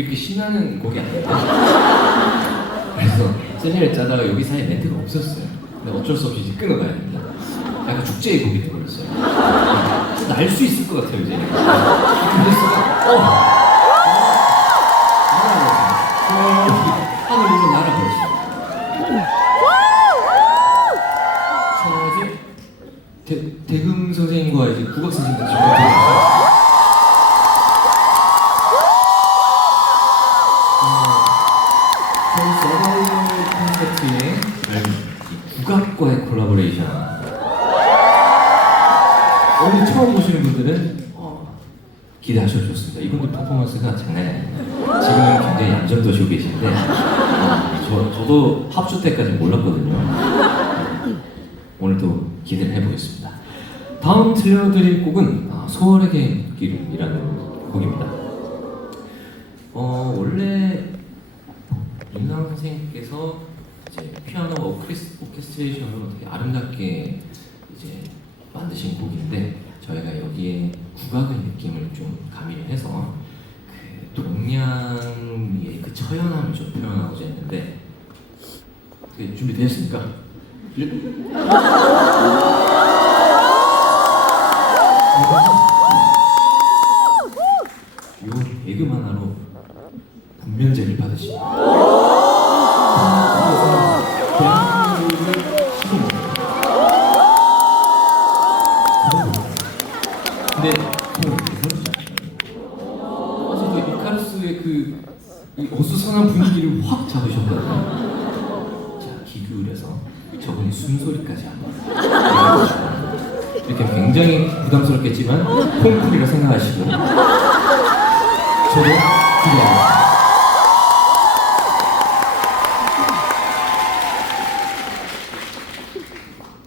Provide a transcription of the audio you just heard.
이렇게 신나는 곡이 아닌데 그래서 세미를 짜다가 여기 사이에 멘트가 없었어요. 근데 어쩔 수 없이 이제 끊어가야 됩니다. 약간 축제의 곡이 돼버렸어요. 날 수 있을 것 같아요 이제. 제가 어! 대, 대금 선생님과 이제 국악 선생님 같이 국악과의 콜라보레이션 오늘 처음 보시는 분들은 어, 기대하셔도 좋습니다. 이분들 퍼포먼스가 장난이. 지금은 굉장히 얌전도시고 계신데 어, 저, 저도 합주 때까지 몰랐거든요. 오늘도 기대를 해보겠습니다. 다음 들려드릴 곡은 아, 소월에게 길이라는 곡입니다. 어, 원래 임상 선생님께서 이제 피아노 오케스, 오케스트레이션으로 되게 아름답게 이제 만드신 곡인데 저희가 여기에 국악의 느낌을 좀 가미를 해서 그 동양의 그 처연함을 좀 표현하고자 했는데 그 준비되셨습니까? 요 개그 하나로 분면제를 대한 근데 저는 사실 이카루스의 그 이 어수선한 분위기를 확 잡으셨거든요. 자, 기교를 해서 저분이 숨소리까지 한번 이렇게 굉장히 부담스럽겠지만 콩쿨이라 생각하시고 저도 기대합니다.